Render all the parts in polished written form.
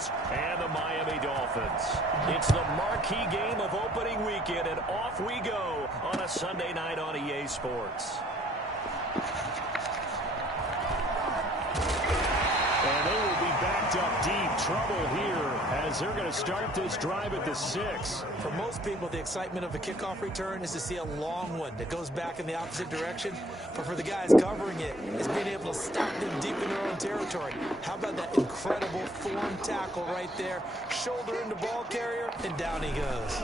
Eagles and the Miami Dolphins. It's the marquee game of opening weekend, and off we go on a Sunday night on EA Sports. And they will be backed up deep. Trouble here as they're going to start this drive at the 6. For most people, the excitement of a kickoff return is to see a long one that goes back in the opposite direction. But for the guys covering it, it's being able to stop them deep in their own territory. How about that incredible form tackle right there? Shoulder into ball carrier, and down he goes.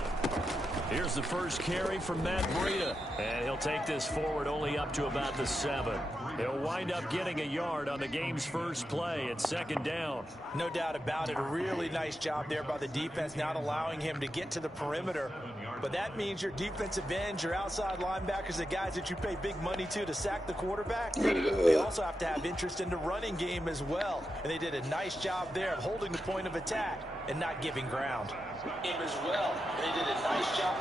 Here's the first carry from Matt Breida. And he'll take this forward only up to about the 7. He'll wind up getting a yard on the game's first play at 2nd down. No doubt about it. A really nice job there by the defense, not allowing him to get to the perimeter. But that means your defensive ends, your outside linebackers, the guys that you pay big money to sack the quarterback, they also have to have interest in the running game as well. And they did a nice job there of holding the point of attack and not giving ground. As well, they did a nice job.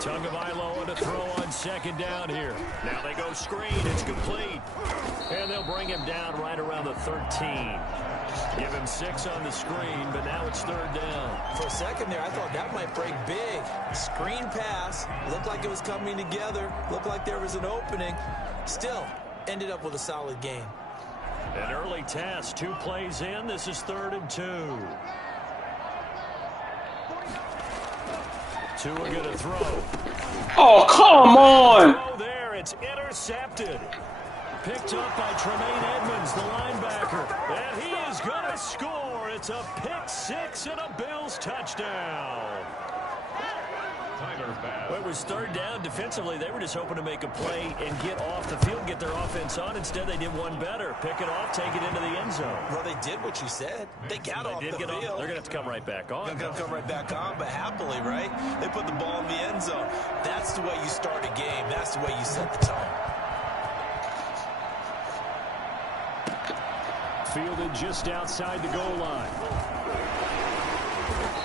Tagovailoa to throw on 2nd down here. Now they go screen. It's complete. And they'll bring him down right around the 13. Give him 6 on the screen, but now it's 3rd down. For a second there, I thought that might break big. Screen pass. Looked like it was coming together. Looked like there was an opening. Still, ended up with a solid game. An early test. 2 plays in. This is 3rd and 2. Tua going to throw. Oh, come on! Oh, there. It's intercepted. Picked up by Tremaine Edmonds, the linebacker. And he is going to score. It's a pick 6 and a Bills touchdown. Well, it was 3rd down. Defensively, they were just hoping to make a play and get off the field, get their offense on. Instead, they did one better. Pick it off, take it into the end zone. Well, they did what you said. They got off the field. They're going to have to come right back on. They're going to come right back on, but happily, right? They put the ball in the end zone. That's the way you start a game. That's the way you set the tone. Fielded just outside the goal line.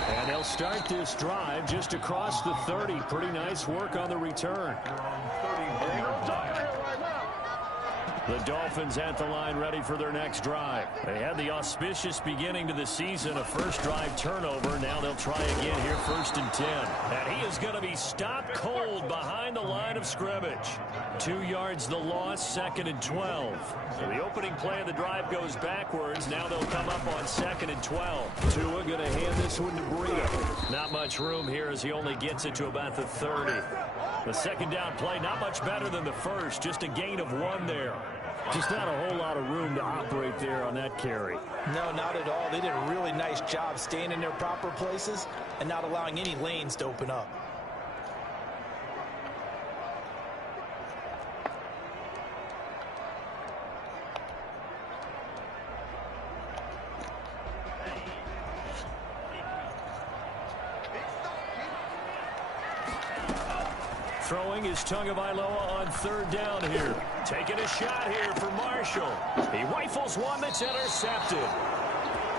And they'll start this drive just across the 30. Pretty nice work on the return. The Dolphins at the line ready for their next drive. They had the auspicious beginning to the season, a first drive turnover. Now they'll try again here, 1st and 10. And he is going to be stopped cold behind the line of scrimmage. 2 yards the loss, 2nd and 12. So the opening play of the drive goes backwards. Now they'll come up on 2nd and 12. Tua going to hand this one to Breida. Not much room here as he only gets it to about the 30. The 2nd down play, not much better than the first. Just a gain of 1 there. Just not a whole lot of room to operate there on that carry. No, not at all. They did a really nice job staying in their proper places and not allowing any lanes to open up. Throwing is Tagovailoa on 3rd down here. Taking a shot here for Marshall. He rifles one that's intercepted.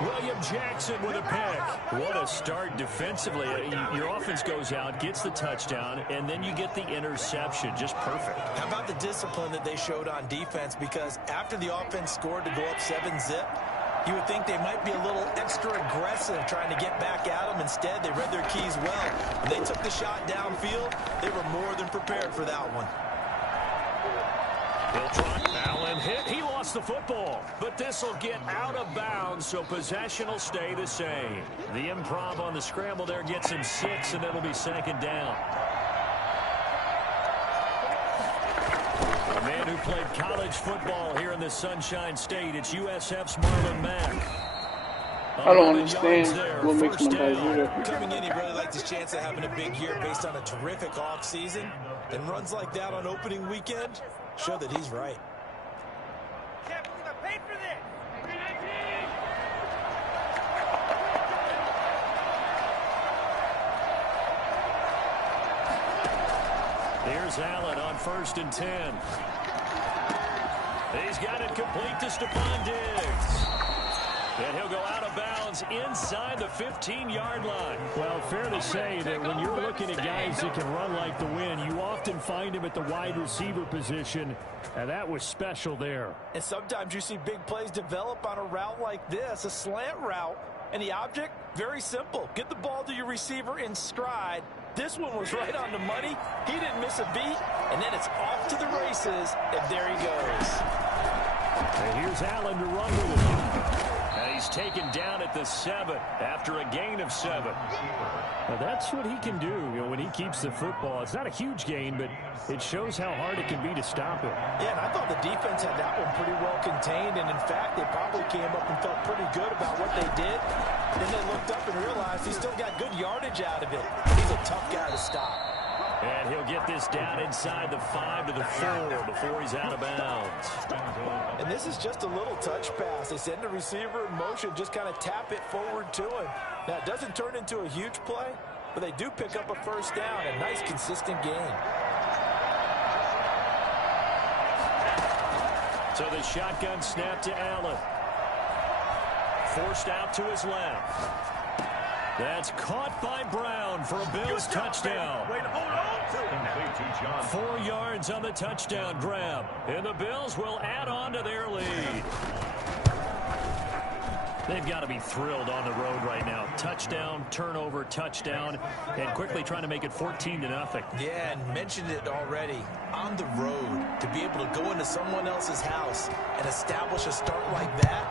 William Jackson with a pick. What a start defensively. Your offense goes out, gets the touchdown, and then you get the interception. Just perfect. How about the discipline that they showed on defense? Because after the offense scored to go up 7-zip, you would think they might be a little extra aggressive trying to get back at them. Instead, they read their keys well. When they took the shot downfield, they were more than prepared for that one. He'll try. Allen hit. He lost the football. But this will get out of bounds, so possession will stay the same. The improv on the scramble there gets him 6, and it'll be 2nd down. A man who played college football here in the Sunshine State. It's USF's Marlon Mack. I don't understand what makes my guys do that. Coming in, he really liked his chance of having a big year based on a terrific off-season. And runs like that on opening weekend show that he's right. Here's Allen on 1st and 10. He's got it complete to Stephon Diggs. And he'll go out of bounds inside the 15-yard line. Well, fair to say that when you're looking at guys that can run like the wind, you often find him at the wide receiver position, and that was special there. And sometimes you see big plays develop on a route like this, a slant route. And the object, very simple. Get the ball to your receiver in stride. This one was right on the money. He didn't miss a beat. And then it's off to the races. And there he goes. And here's Allen to run with it. And he's taken down at the 7 after a gain of 7. Now that's what he can do, when he keeps the football. It's not a huge gain, but it shows how hard it can be to stop it. Yeah, and I thought the defense had that one pretty well contained. And, in fact, they probably came up and felt pretty good about what they did. Then they looked up and realized he still got good yardage out of it. He's a tough guy to stop. And he'll get this down inside the 5 to the 4 before he's out of bounds. And this is just a little touch pass. They send the receiver in motion, just kind of tap it forward to him. Now, it doesn't turn into a huge play, but they do pick up a first down. A nice, consistent gain. So the shotgun snap to Allen. Forced out to his left. That's caught by Brown for a Bills touchdown. 4 yards on the touchdown grab. And the Bills will add on to their lead. They've got to be thrilled on the road right now. Touchdown, turnover, touchdown, and quickly trying to make it 14-0. Yeah, and mentioned it already. On the road, to be able to go into someone else's house and establish a start like that,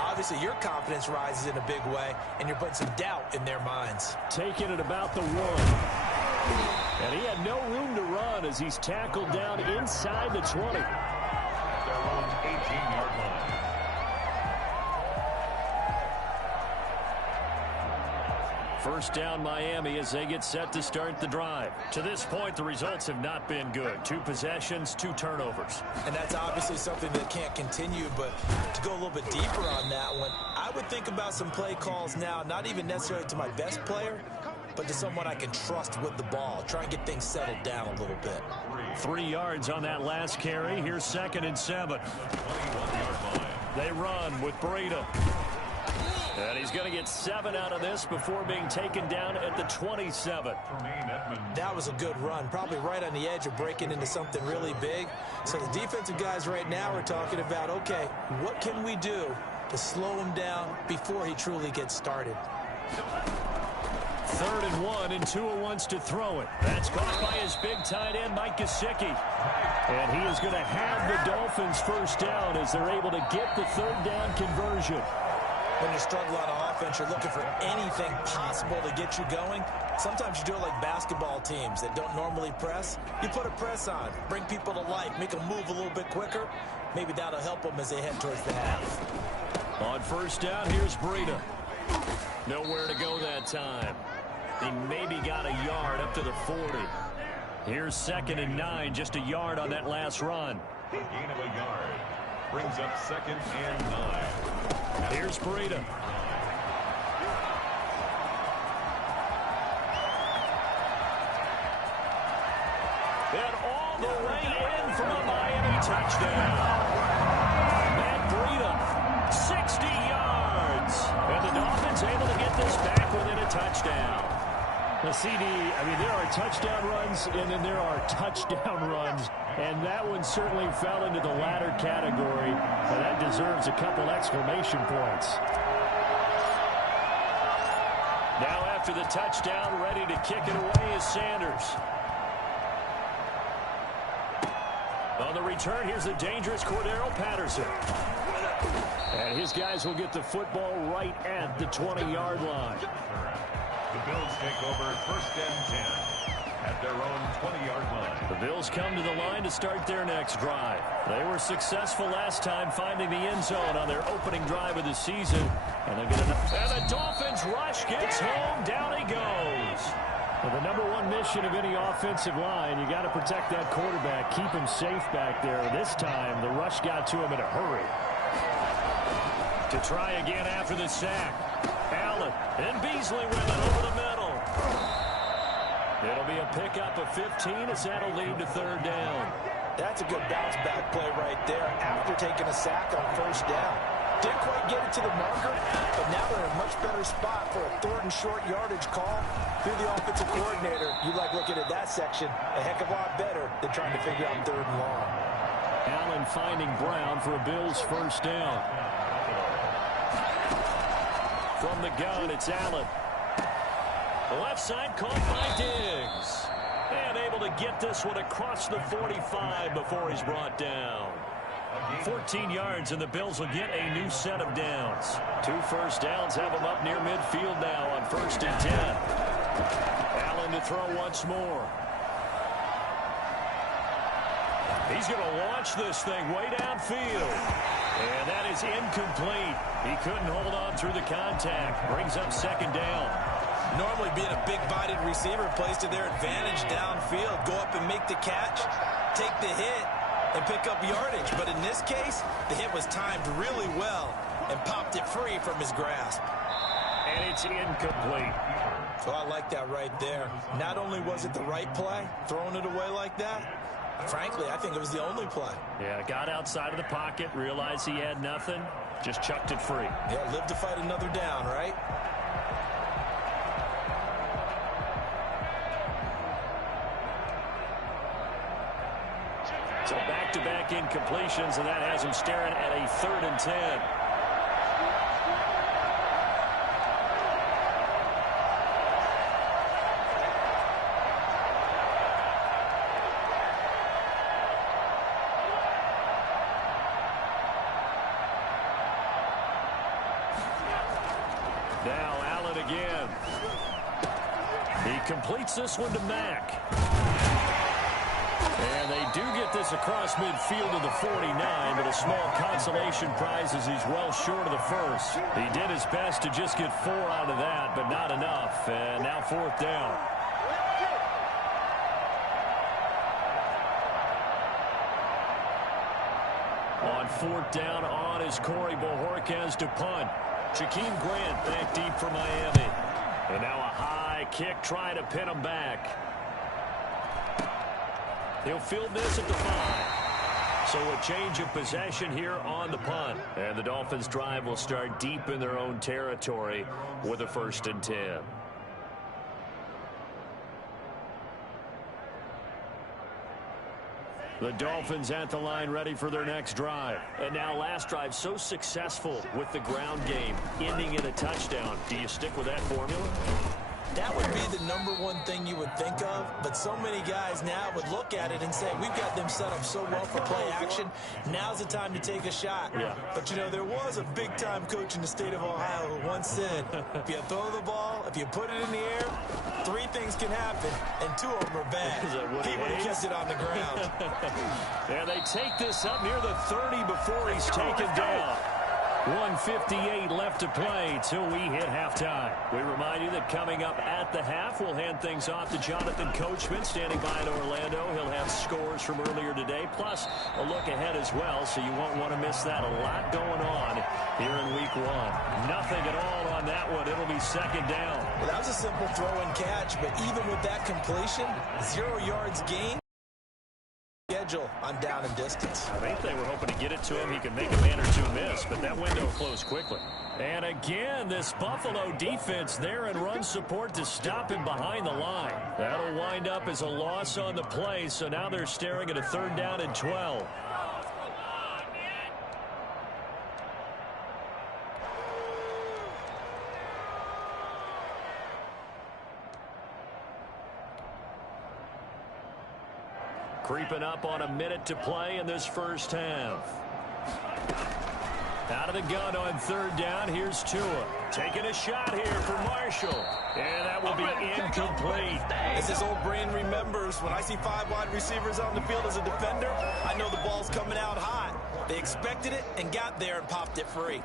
obviously your confidence rises in a big way, and you're putting some doubt in their minds. Taking it about the 1. And he had no room to run as he's tackled down inside the 20. At their own 18-yard line. First down Miami as they get set to start the drive. To this point, the results have not been good. 2 possessions, 2 turnovers. And that's obviously something that can't continue, but to go a little bit deeper on that one, I would think about some play calls now, not even necessarily to my best player, but to someone I can trust with the ball. Try and get things settled down a little bit. 3 yards on that last carry. Here's 2nd and 7. They run with Breida. And he's going to get 7 out of this before being taken down at the 27. That was a good run, probably right on the edge of breaking into something really big. So the defensive guys right now are talking about, okay, what can we do to slow him down before he truly gets started? 3rd and 1, and Tua wants to throw it. That's caught by his big tight end, Mike Gesicki. And he is going to have the Dolphins first down as they're able to get the 3rd down conversion. When you struggle on offense, you're looking for anything possible to get you going. Sometimes you do it like basketball teams that don't normally press. You put a press on, bring people to life, make them move a little bit quicker. Maybe that'll help them as they head towards the half. On first down, here's Breida. Nowhere to go that time. He maybe got a yard up to the 40. Here's 2nd and 9, just a yard on that last run. Gain of a yard. Brings up 2nd and 9. Here's Breida. And all the way in for a Miami touchdown. Matt Breida, 60 yards. And the Dolphins able to get this back within a touchdown. The CD, there are touchdown runs, and then there are touchdown runs. And that one certainly fell into the latter category. And that deserves a couple exclamation points. Now after the touchdown, ready to kick it away is Sanders. On the return, here's the dangerous Cordero Patterson. And his guys will get the football right at the 20-yard line. The Bills take over 1st and 10 at their own 20-yard line. The Bills come to the line to start their next drive. They were successful last time finding the end zone on their opening drive of the season. And they're going to. And the Dolphins rush gets home. Down he goes. Well, the number 1 mission of any offensive line, you got to protect that quarterback, keep him safe back there. This time, the rush got to him in a hurry. To try again after the sack. Allen and Beasley with it over the middle. It'll be a pickup of 15 as that'll lead to 3rd down. That's a good bounce back play right there after taking a sack on 1st down. Didn't quite get it to the marker, but now they're in a much better spot for a 3rd and short yardage call. Through the offensive coordinator, you like looking at that section a heck of a lot better than trying to figure out 3rd and long. Allen finding Brown for a Bills first down. From the gun, it's Allen. The left side caught by Diggs. And able to get this one across the 45 before he's brought down. 14 yards, and the Bills will get a new set of downs. 2 first downs have them up near midfield now on 1st and 10. Allen to throw once more. He's going to launch this thing way downfield. And that is incomplete. He couldn't hold on through the contact. Brings up 2nd down. Normally being a big-bodied receiver plays to their advantage downfield. Go up and make the catch, take the hit, and pick up yardage. But in this case, the hit was timed really well and popped it free from his grasp. And it's incomplete. So I like that right there. Not only was it the right play, throwing it away like that, frankly, I think it was the only play. Yeah, got outside of the pocket, realized he had nothing, just chucked it free. Yeah, live to fight another down, right? So back-to-back incompletions, and that has him staring at a 3rd and 10. Now Allen again. He completes this one to Mack. And they do get this across midfield to the 49, but a small consolation prize as he's well short of the first. He did his best to just get 4 out of that, but not enough. And now 4th down. On 4th down, on is Corey Bojorquez to punt. Jakeem Grant back deep for Miami. And now a high kick trying to pin him back. He'll field this at the 5. So a change of possession here on the punt. And the Dolphins' drive will start deep in their own territory with a 1st and 10. The Dolphins at the line ready for their next drive. And now last drive so successful with the ground game, ending in a touchdown. Do you stick with that formula? That would be the #1 thing you would think of, but so many guys now would look at it and say, we've got them set up so well for play action, now's the time to take a shot. Yeah. But, you know, there was a big-time coach in the state of Ohio who once said, if you throw the ball, if you put it in the air, 3 things can happen, and 2 of them are bad. He would have kept it on the ground. And they take this up near the 30 before he's taken down. 1:58 left to play till we hit halftime. We remind you that coming up at the half, we'll hand things off to Jonathan Coachman standing by in Orlando. He'll have scores from earlier today, plus a look ahead as well, so you won't want to miss that. A lot going on here in week 1. Nothing at all on that one. It'll be 2nd down. Well, that was a simple throw and catch, but even with that completion, 0 yards gained. Schedule on down and distance. I think they were hoping to get it to him. He could make a man or 2 miss, but that window closed quickly. And again, this Buffalo defense there in run support to stop him behind the line. That'll wind up as a loss on the play, so now they're staring at a 3rd down and 12. Creeping up on a minute to play in this first half. Out of the gun on 3rd down. Here's Tua. Taking a shot here for Marshall. And that will be incomplete. As his old brain remembers, when I see 5 wide receivers on the field as a defender, I know the ball's coming out hot. They expected it and got there and popped it free.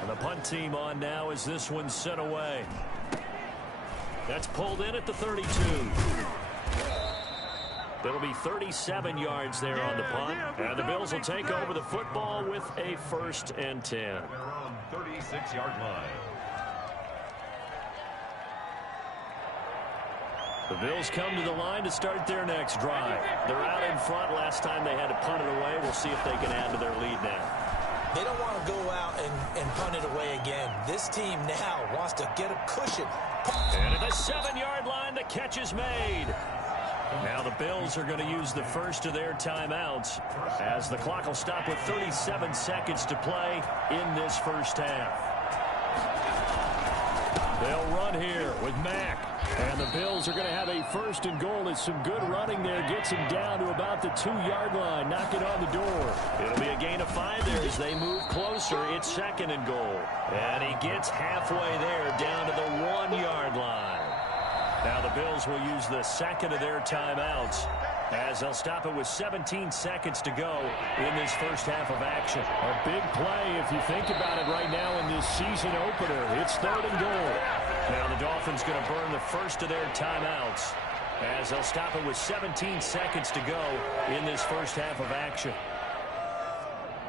And the punt team on now as this one's sent away. That's pulled in at the 32. It'll be 37 yards there on the punt. And the Bills will take over the football with a 1st and 10. Their own 36-yard line. The Bills come to the line to start their next drive. They're out in front. Last time they had to punt it away. We'll see if they can add to their lead now. They don't want to go out and punt it away again. This team now wants to get a cushion. And at the 7-yard line, the catch is made. Now the Bills are going to use the first of their timeouts as the clock will stop with 37 seconds to play in this first half. They'll run here with Mack. And the Bills are going to have a first and goal. It's some good running there. Gets him down to about the 2-yard line. Knock it on the door. It'll be a gain of 5 there as they move closer. It's second and goal. And he gets halfway there down to the 1-yard line. Now the Bills will use the second of their timeouts as they'll stop it with 17 seconds to go in this first half of action. A big play if you think about it right now in this season opener. It's third and goal. Now the Dolphins going to burn the first of their timeouts as they'll stop it with 17 seconds to go in this first half of action.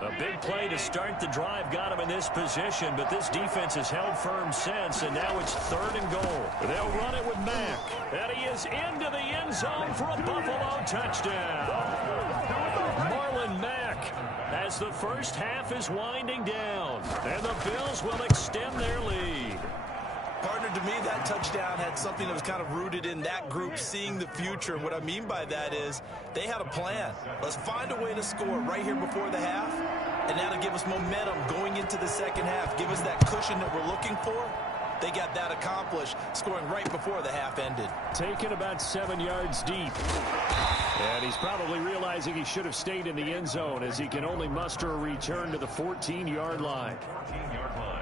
A big play to start the drive got him in this position, but this defense has held firm since, and now it's third and goal. They'll run it with Mack, and he is into the end zone for a Buffalo touchdown. Marlon Mack as the first half is winding down, and the Bills will extend their lead. Partner, to me, that touchdown had something that was kind of rooted in that group seeing the future. What I mean by that is they had a plan. Let's find a way to score right here before the half, and that'll give us momentum going into the second half. Give us that cushion that we're looking for. They got that accomplished, scoring right before the half ended. Taken about 7 yards deep. And he's probably realizing he should have stayed in the end zone as he can only muster a return to the 14-yard line. 14-yard line.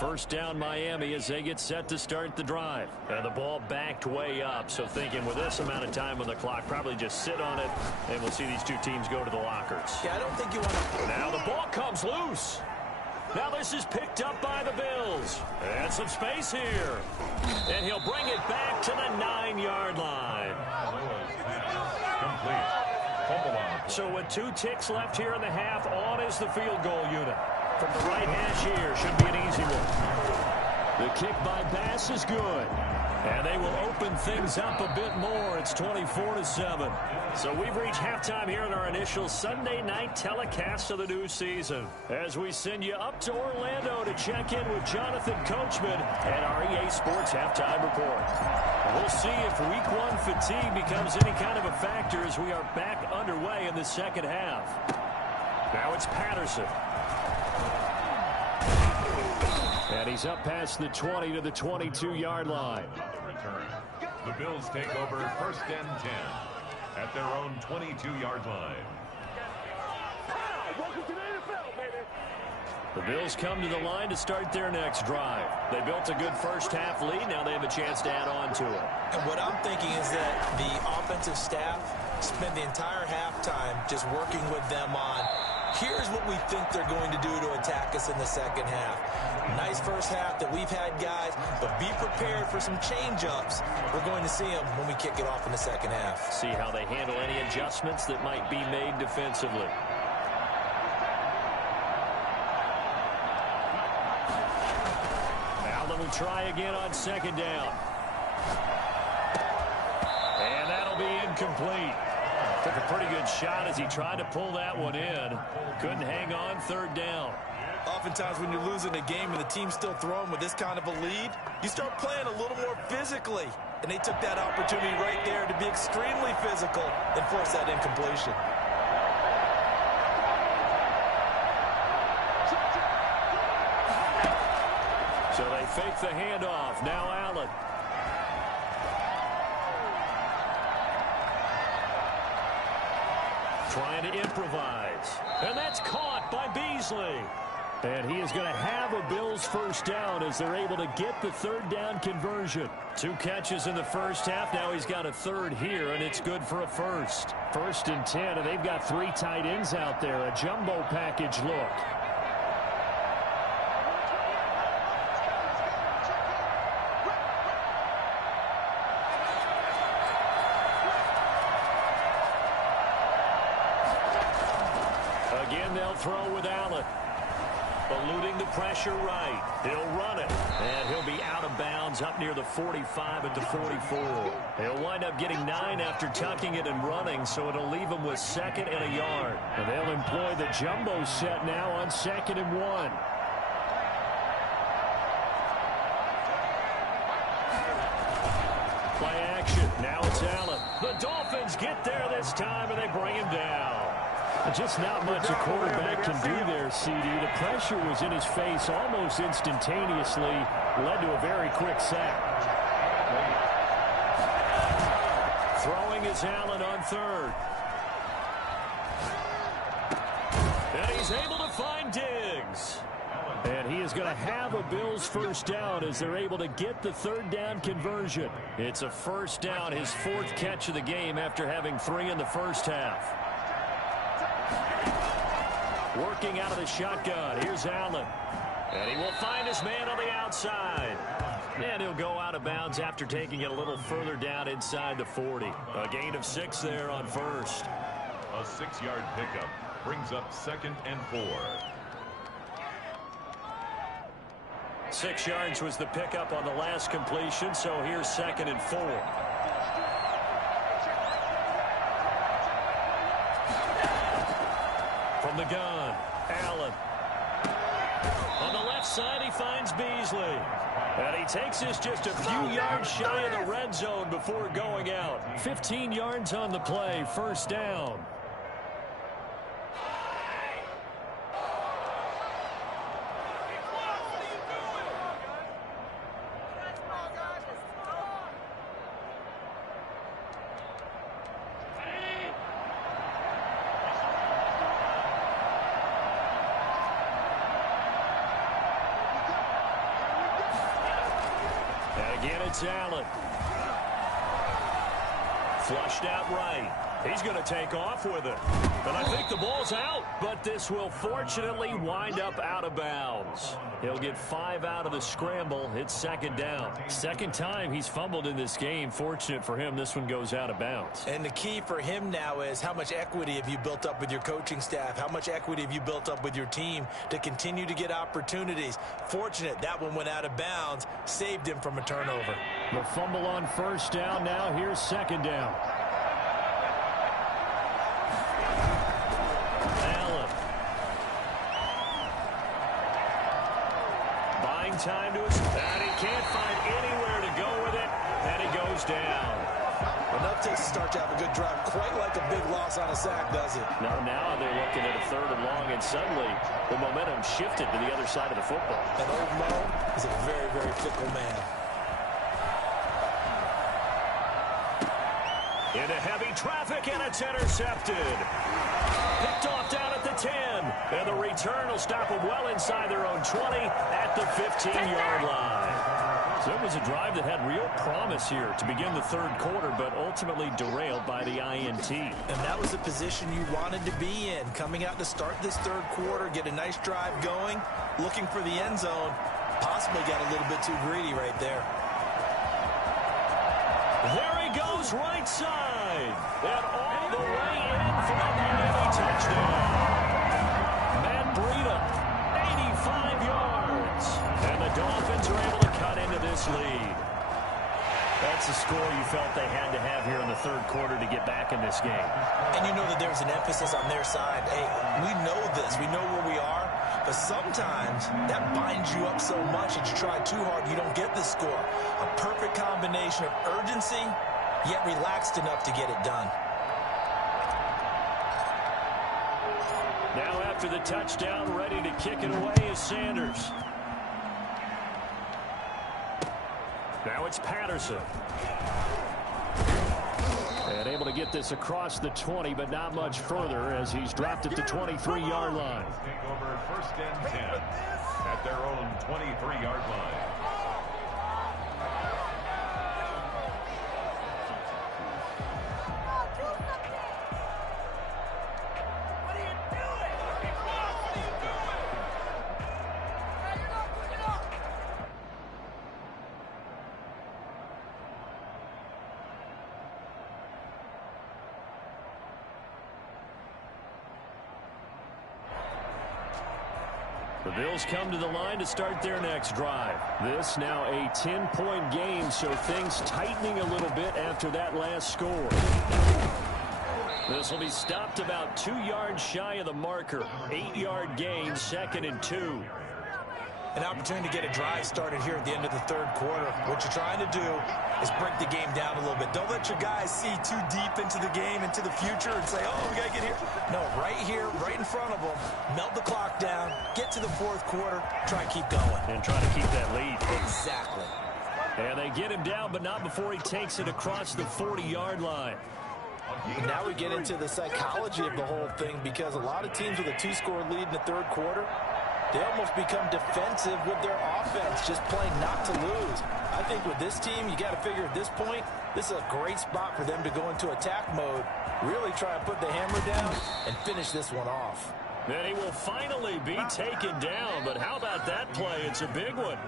First down Miami as they get set to start the drive. And the ball backed way up, so thinking with this amount of time on the clock, probably just sit on it, and we'll see these two teams go to the lockers. Yeah, I don't think you want to... Now the ball comes loose. Now this is picked up by the Bills. And some space here. And he'll bring it back to the 9-yard line. Complete. So with 2 ticks left here in the half, on is the field goal unit. From the right hash here, should be an easy one. The kick by Bass is good. And they will open things up a bit more. It's 24-7. So we've reached halftime here in our initial Sunday night telecast of the new season, as we send you up to Orlando to check in with Jonathan Coachman and our EA Sports Halftime Report. We'll see if Week 1 fatigue becomes any kind of a factor as we are back underway in the second half. Now it's Patterson. And he's up past the 20 to the 22-yard line. Return. The Bills take over first and 10 at their own 22-yard line. Welcome to the NFL, baby. The Bills come to the line to start their next drive. They built a good first half lead. Now they have a chance to add on to it. And what I'm thinking is that the offensive staff spent the entire halftime just working with them on, here's what we think they're going to do to attack us in the second half. Nice first half that we've had, guys, but be prepared for some change-ups. We're going to see them when we kick it off in the second half. See how they handle any adjustments that might be made defensively. Now they will try again on second down. And that'll be incomplete. Took a pretty good shot as he tried to pull that one in. Couldn't hang on, third down. Oftentimes when you're losing a game and the team's still throwing with this kind of a lead, you start playing a little more physically. And they took that opportunity right there to be extremely physical and force that incompletion. So they fake the handoff. Now Allen. Trying to improvise. And that's caught by Beasley. And he is going to have a Bills first down as they're able to get the third down conversion. 2 catches in the first half. Now he's got a third here, and it's good for a first. First and 10, and they've got 3 tight ends out there. A jumbo package look. Again, they'll throw with Allen. Eluding the pressure right. He'll run it. And he'll be out of bounds up near the 45 at the 44. He'll wind up getting 9 after tucking it and running, so it'll leave him with 2nd and a yard. And they'll employ the jumbo set now on 2nd and 1. Play action. Now it's Allen. The Dolphins get there this time, and they bring him down. Just not much a quarterback can do there, CD. The pressure was in his face almost instantaneously, led to a very quick sack. Throwing is Allen on 3rd. And he's able to find Diggs. And he is going to have a Bills first down as they're able to get the 3rd down conversion. It's a first down, his 4th catch of the game after having 3 in the first half. Working out of the shotgun. Here's Allen. And he will find his man on the outside. And he'll go out of bounds after taking it a little further down inside the 40. A gain of 6 there on 1st. A 6-yard pickup brings up 2nd and 4. 6 yards was the pickup on the last completion, so here's 2nd and 4. From the gun, Allen. On the left side, he finds Beasley. And he takes this just a few yards shy of the red zone before going out. 15 yards on the play, first down. It's Allen. Flushed out right. He's going to take off with it. And I think the ball's out, but this will fortunately wind up out of bounds. He'll get 5 out of the scramble. It's 2nd down. 2nd time he's fumbled in this game. Fortunate for him, this one goes out of bounds. And the key for him now is how much equity have you built up with your coaching staff? How much equity have you built up with your team to continue to get opportunities? Fortunate that one went out of bounds, saved him from a turnover. The fumble on first down. Now here's 2nd down. Time to his, and he can't find anywhere to go with it, and he goes down. Enough takes to start to have a good drive, quite like a big loss on a sack, does it? Now they're looking at a 3rd and long, and suddenly the momentum shifted to the other side of the football. And old Mo is a very, very fickle man. Into heavy traffic, and it's intercepted. Picked off down at the 10. And the return will stop them well inside their own 20 at the 15-yard line. So it was a drive that had real promise here to begin the 3rd quarter, but ultimately derailed by the INT. And that was the position you wanted to be in. Coming out to start this 3rd quarter, get a nice drive going, looking for the end zone. Possibly got a little bit too greedy right there. There he goes right side. And all the way in for a Miami touchdown. Matt Breida, 85 yards. And the Dolphins are able to cut into this lead. That's the score you felt they had to have here in the 3rd quarter to get back in this game. And you know that there's an emphasis on their side. Hey, we know this. We know where we are. But sometimes that binds you up so much that you try too hard, you don't get the score. A perfect combination of urgency, yet relaxed enough to get it done. Now after the touchdown, ready to kick it away is Sanders. Now it's Patterson. And able to get this across the 20, but not much further as he's dropped at the 23-yard line. Take over 1st and 10 at their own 23-yard line. The Bills come to the line to start their next drive. This now a 10-point game, so things tightening a little bit after that last score. This will be stopped about 2 yards shy of the marker. 8-yard gain, 2nd and 2. An opportunity to get a drive started here at the end of the third quarter. What you're trying to do is break the game down a little bit. Don't let your guys see too deep into the game, into the future, and say, oh, we got to get here. No, right here, right in front of them, melt the clock down, get to the fourth quarter, try and keep going. And try to keep that lead. Exactly. And they get him down, but not before he takes it across the 40-yard line. And now we get into the psychology of the whole thing, because a lot of teams with a 2-score lead in the third quarter, they almost become defensive with their offense, just playing not to lose. I think with this team, you got to figure at this point, this is a great spot for them to go into attack mode, really try and put the hammer down and finish this one off. And he will finally be taken down, but how about that play? It's a big one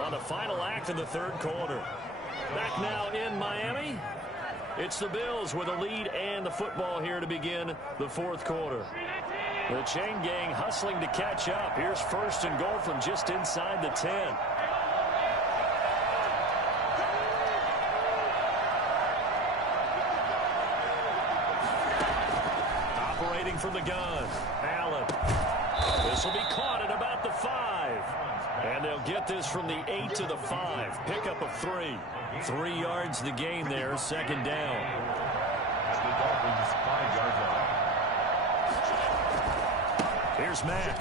on the final act of the third quarter. Back now in Miami, it's the Bills with a lead and the football here to begin the fourth quarter. The chain gang hustling to catch up. Here's 1st and goal from just inside the 10. Operating from the gun, Allen. This will be caught at about the 5. And they'll get this from the 8 to the 5. Pickup of 3. 3 yards the gain there, 2nd down. At the Dolphins' 5-yard line. Here's Mack.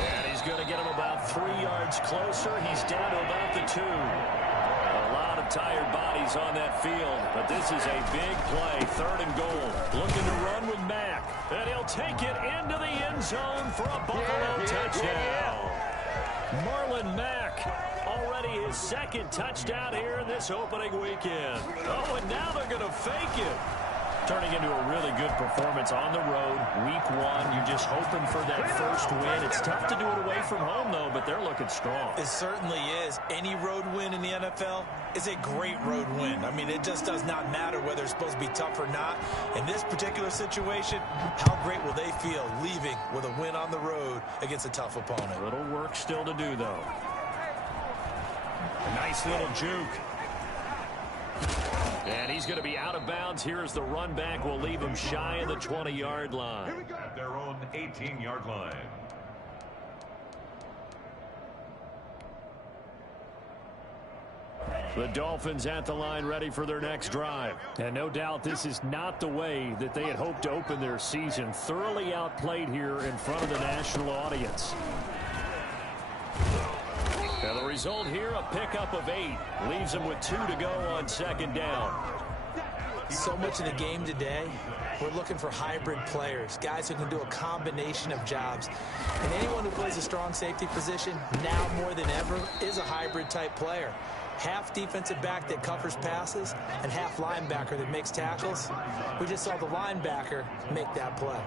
And he's going to get him about 3 yards closer. He's down to about the 2. A lot of tired bodies on that field, but this is a big play. 3rd and goal. Looking to run with Mack. And he'll take it into the end zone for a Buffalo touchdown. Marlon Mack, already his 2nd touchdown here in this opening weekend. Oh, and now they're going to fake it. Turning into a really good performance on the road. Week 1, you're just hoping for that first win. It's tough to do it away from home, though, but they're looking strong. It certainly is. Any road win in the NFL is a great road win. I mean, it just does not matter whether it's supposed to be tough or not. In this particular situation, how great will they feel leaving with a win on the road against a tough opponent? A little work still to do, though. A nice little juke. And he's going to be out of bounds here as the run back will leave him shy of the 20-yard line. At their own 18-yard line. The Dolphins at the line ready for their next drive. And no doubt this is not the way that they had hoped to open their season. Thoroughly outplayed here in front of the national audience. Now the result here, a pickup of 8. Leaves them with 2 to go on 2nd down. So much of the game today, we're looking for hybrid players, guys who can do a combination of jobs. And anyone who plays a strong safety position, now more than ever, is a hybrid type player. Half defensive back that covers passes and half linebacker that makes tackles. We just saw the linebacker make that play.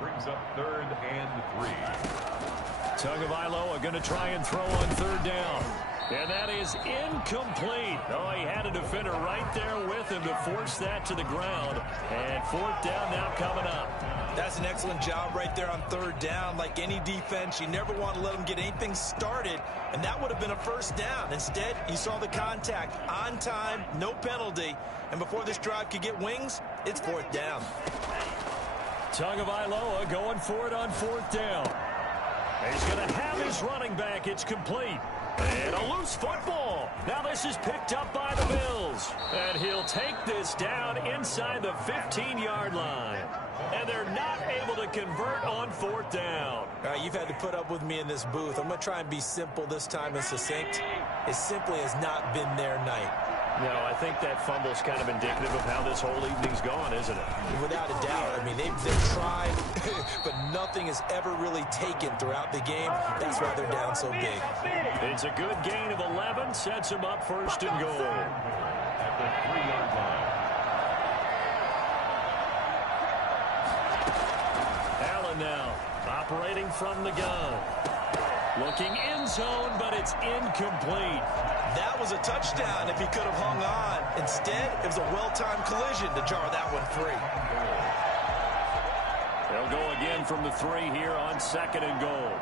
Brings up 3rd and 3. Tagovailoa going to try and throw on 3rd down. And that is incomplete. Oh, he had a defender right there with him to force that to the ground. And 4th down now coming up. That's an excellent job right there on 3rd down. Like any defense, you never want to let them get anything started. And that would have been a 1st down. Instead, you saw the contact on time, no penalty. And before this drive could get wings, it's 4th down. Tagovailoa going for it on 4th down. He's going to have his running back. It's complete. And a loose football. Now this is picked up by the Bills. And he'll take this down inside the 15-yard line. And they're not able to convert on 4th down. You've had to put up with me in this booth. I'm going to try and be simple this time and succinct. It simply has not been their night. No, I think that fumble's kind of indicative of how this whole evening's gone, isn't it? Without a doubt. I mean, they've tried, but nothing is ever really taken throughout the game. That's why they're down so big. It's a good gain of 11. Sets them up 1st and goal. At the 3-yard line. Allen now operating from the gun. Looking end zone, but it's incomplete. That was a touchdown if he could have hung on. Instead, it was a well-timed collision to jar that one free. They'll They'll go again from the 3 here on 2nd and goal.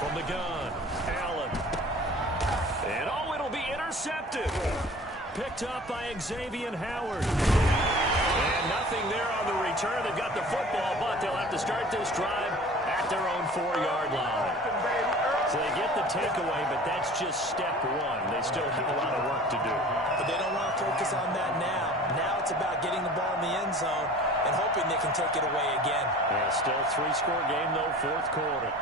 From the gun, Allen. And oh, it'll be intercepted. Picked up by Xavier Howard. And nothing there on the return. They've got the football, but they'll have to start this drive at their own 4-yard line. So they get the takeaway, but that's just step 1. They still have a lot of work to do. But they don't want to focus on that now. Now it's about getting the ball in the end zone and hoping they can take it away again. Yeah, still 3-score game, though, 4th quarter.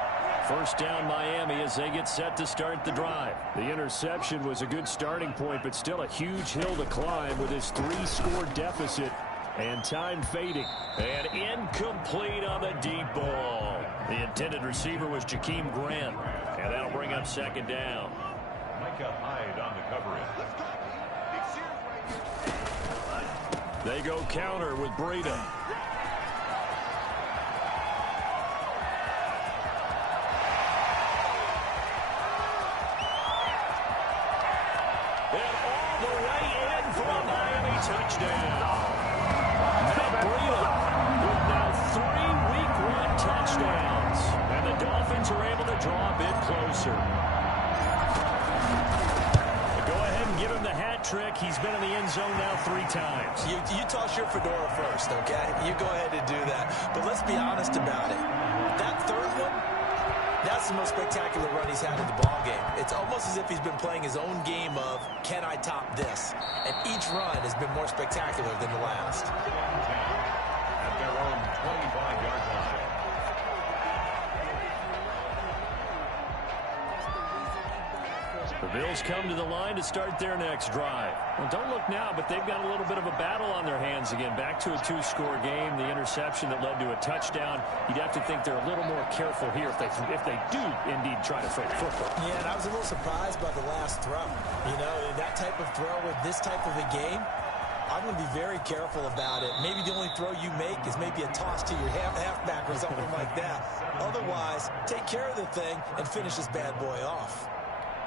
First down Miami as they get set to start the drive. The interception was a good starting point, but still a huge hill to climb with this 3-score deficit. And time fading. And incomplete on the deep ball. The intended receiver was Jakeem Grant. And that'll bring up 2nd down. Micah Hyde on the coverage. They go counter with Breida. And all the way in for a Miami touchdown. Matt Breida with now 3 week 1 touchdowns. And the Dolphins are able to draw a bit closer. Go ahead and give him the hat trick. He's been in the end zone now 3 times. You toss your fedora first, okay? You go ahead and do that. But let's be honest about it. That 3rd one, that's the most spectacular run he's had in the ball game. It's almost as if he's been playing his own game of, can I top this? And each run has been more spectacular than the last. At their own 25-yard line. The Bills come to the line to start their next drive. Well, don't look now, but they've got a little bit of a battle on their hands again. Back to a 2-score game. The interception that led to a touchdown. You'd have to think they're a little more careful here if they do indeed try to throw the football. Yeah, and I was a little surprised by the last throw. You know, that type of throw with this type of a game, I'm going to be very careful about it. Maybe the only throw you make is maybe a toss to your halfback or something like that. Otherwise, take care of the thing and finish this bad boy off.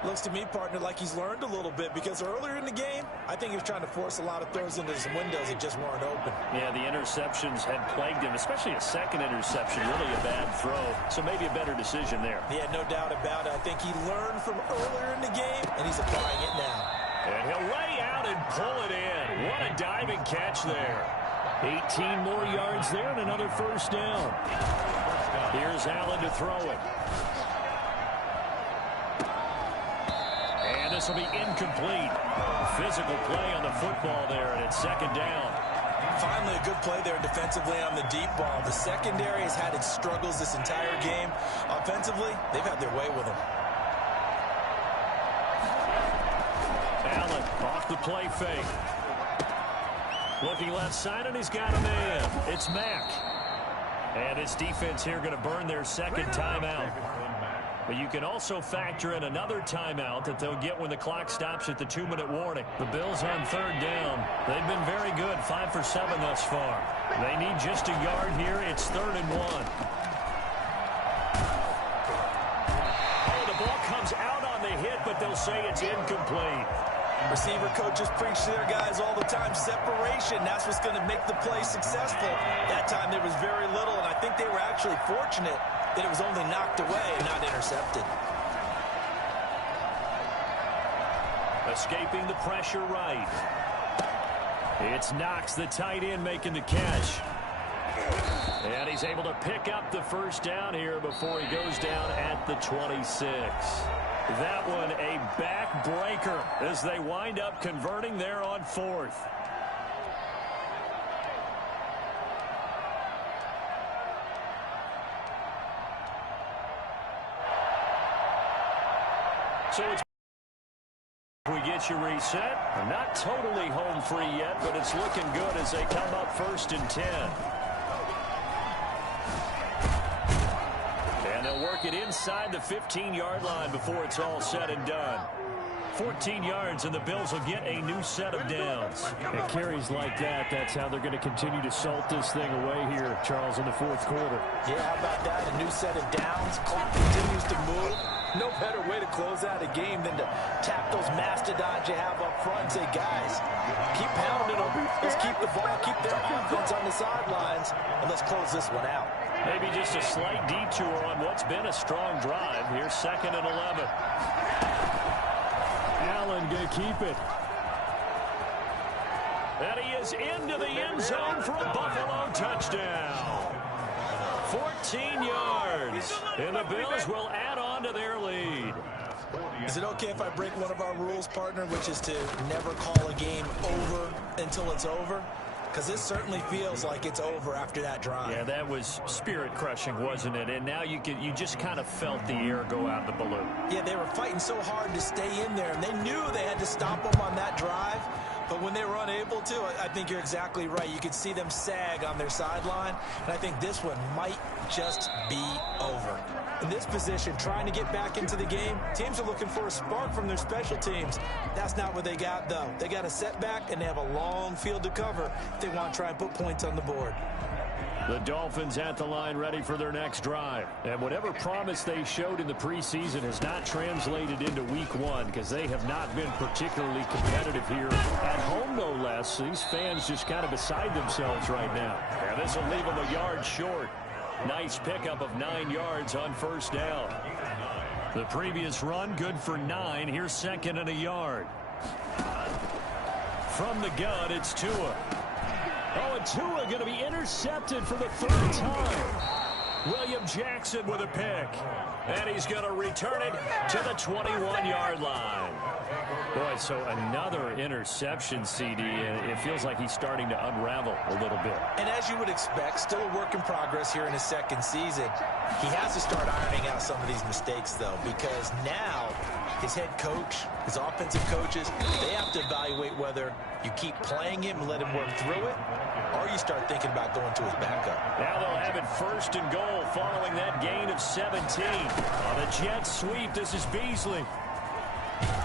Looks to me, partner, like he's learned a little bit because earlier in the game, I think he was trying to force a lot of throws into some windows that just weren't open. Yeah, the interceptions had plagued him, especially a 2nd interception, really a bad throw. So maybe a better decision there. Yeah, no doubt about it. I think he learned from earlier in the game, and he's applying it now. And he'll lay out and pull it in. What a diving catch there. 18 more yards there and another 1st down. Here's Allen to throw it. And this will be incomplete. Physical play on the football there, and it's 2nd down. Finally, a good play there defensively on the deep ball. The secondary has had its struggles this entire game. Offensively, they've had their way with him. Allen off the play fake. Looking left side, and he's got a man. It's Mack. And his defense here going to burn their 2nd timeout. But you can also factor in another timeout that they'll get when the clock stops at the 2-minute warning. The Bills on 3rd down. They've been very good, 5 for 7 thus far. They need just a yard here. It's 3rd and 1. Oh, the ball comes out on the hit, but they'll say it's incomplete. Receiver coaches preach to their guys all the time. Separation, that's what's going to make the play successful. That time there was very little, and I think they were actually fortunate that it was only knocked away and not intercepted. Escaping the pressure right. It's Knox, the tight end, making the catch. And he's able to pick up the 1st down here before he goes down at the 26. That one a backbreaker as they wind up converting there on 4th. So it's we get you reset. Not totally home free yet, but it's looking good as they come up 1st and 10. And they'll work it inside the 15-yard line before it's all said and done. 14 yards, and the Bills will get a new set of downs. And carries like that, that's how they're going to continue to salt this thing away here, Charles, in the 4th quarter. Yeah, how about that? A new set of downs. Clock continues to move. No better way to close out a game than to tap those mastodons you have up front and say, guys, keep pounding them. Let's keep the ball, keep their offense on the sidelines, and let's close this one out. Maybe just a slight detour on what's been a strong drive. Here's 2nd and 11. Allen going to keep it. And he is into the end zone for a Buffalo touchdown. 14 yards. And the Bills will add on to their lead. Is it okay if I break one of our rules, partner, which is to never call a game over until it's over? Because this certainly feels like it's over after that drive. Yeah, that was spirit-crushing, wasn't it? And now you just kind of felt the air go out of the balloon. Yeah, they were fighting so hard to stay in there, and they knew they had to stop them on that drive. But when they were unable to, I think you're exactly right. You could see them sag on their sideline, and I think this one might just be over. In this position, trying to get back into the game, teams are looking for a spark from their special teams. That's not what they got, though. They got a setback, and they have a long field to cover if they want to try and put points on the board. The Dolphins at the line ready for their next drive. And whatever promise they showed in the preseason has not translated into week 1 because they have not been particularly competitive here at home, no less. These fans just kind of beside themselves right now. Yeah, this will leave them a yard short. Nice pickup of 9 yards on first down. The previous run good for 9. Here's 2nd and a yard. From the gun, it's Tua. Oh, and Tua going to be intercepted for the 3rd time. William Jackson with a pick. And he's going to return it to the 21-yard line. Boy, so another interception, CD, and it feels like he's starting to unravel a little bit. And as you would expect, still a work in progress here in his 2nd season. He has to start ironing out some of these mistakes, though, because now his head coach, his offensive coaches, they have to evaluate whether you keep playing him and let him work through it, or you start thinking about going to his backup. Now they'll have it 1st and goal following that gain of 17. On the jet sweep, this is Beasley.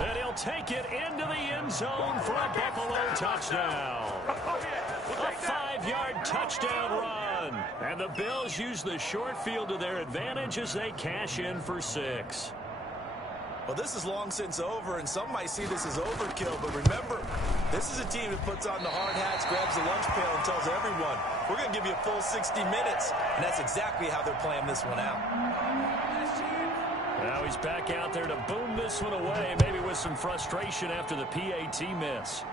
And he'll take it into the end zone for a Buffalo touchdown. A 5-yard touchdown run. And the Bills use the short field to their advantage as they cash in for 6. Well, this is long since over, and some might see this as overkill. But remember, this is a team that puts on the hard hats, grabs the lunch pail, and tells everyone, we're going to give you a full 60 minutes. And that's exactly how they're playing this one out. Now he's back out there to boom this one away, maybe with some frustration after the PAT miss.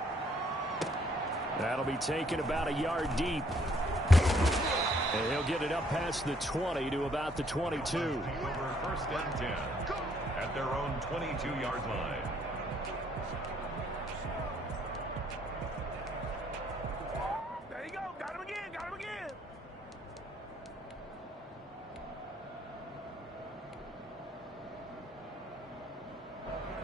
That'll be taken about a yard deep. And he'll get it up past the 20 to about the 22. 1st and 10 at their own 22-yard line. There you go. Got him again. Got him again.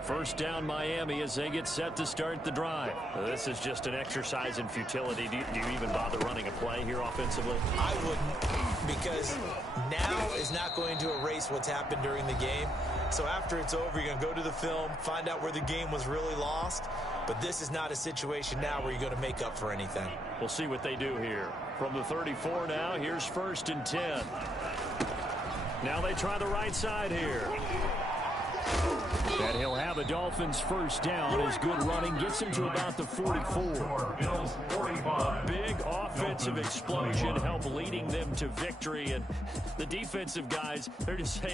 First down Miami as they get set to start the drive. This is just an exercise in futility. Do you even bother running a play here offensively? I wouldn't, because now is not going to erase what's happened during the game. So after it's over, you're going to go to the film, find out where the game was really lost. But this is not a situation now where you're going to make up for anything. We'll see what they do here. From the 34 now, here's 1st and 10. Now they try the right side here. And he'll have the Dolphins first down as good running gets him to about the 44. A big offensive explosion helped leading them to victory. And the defensive guys, they're just saying,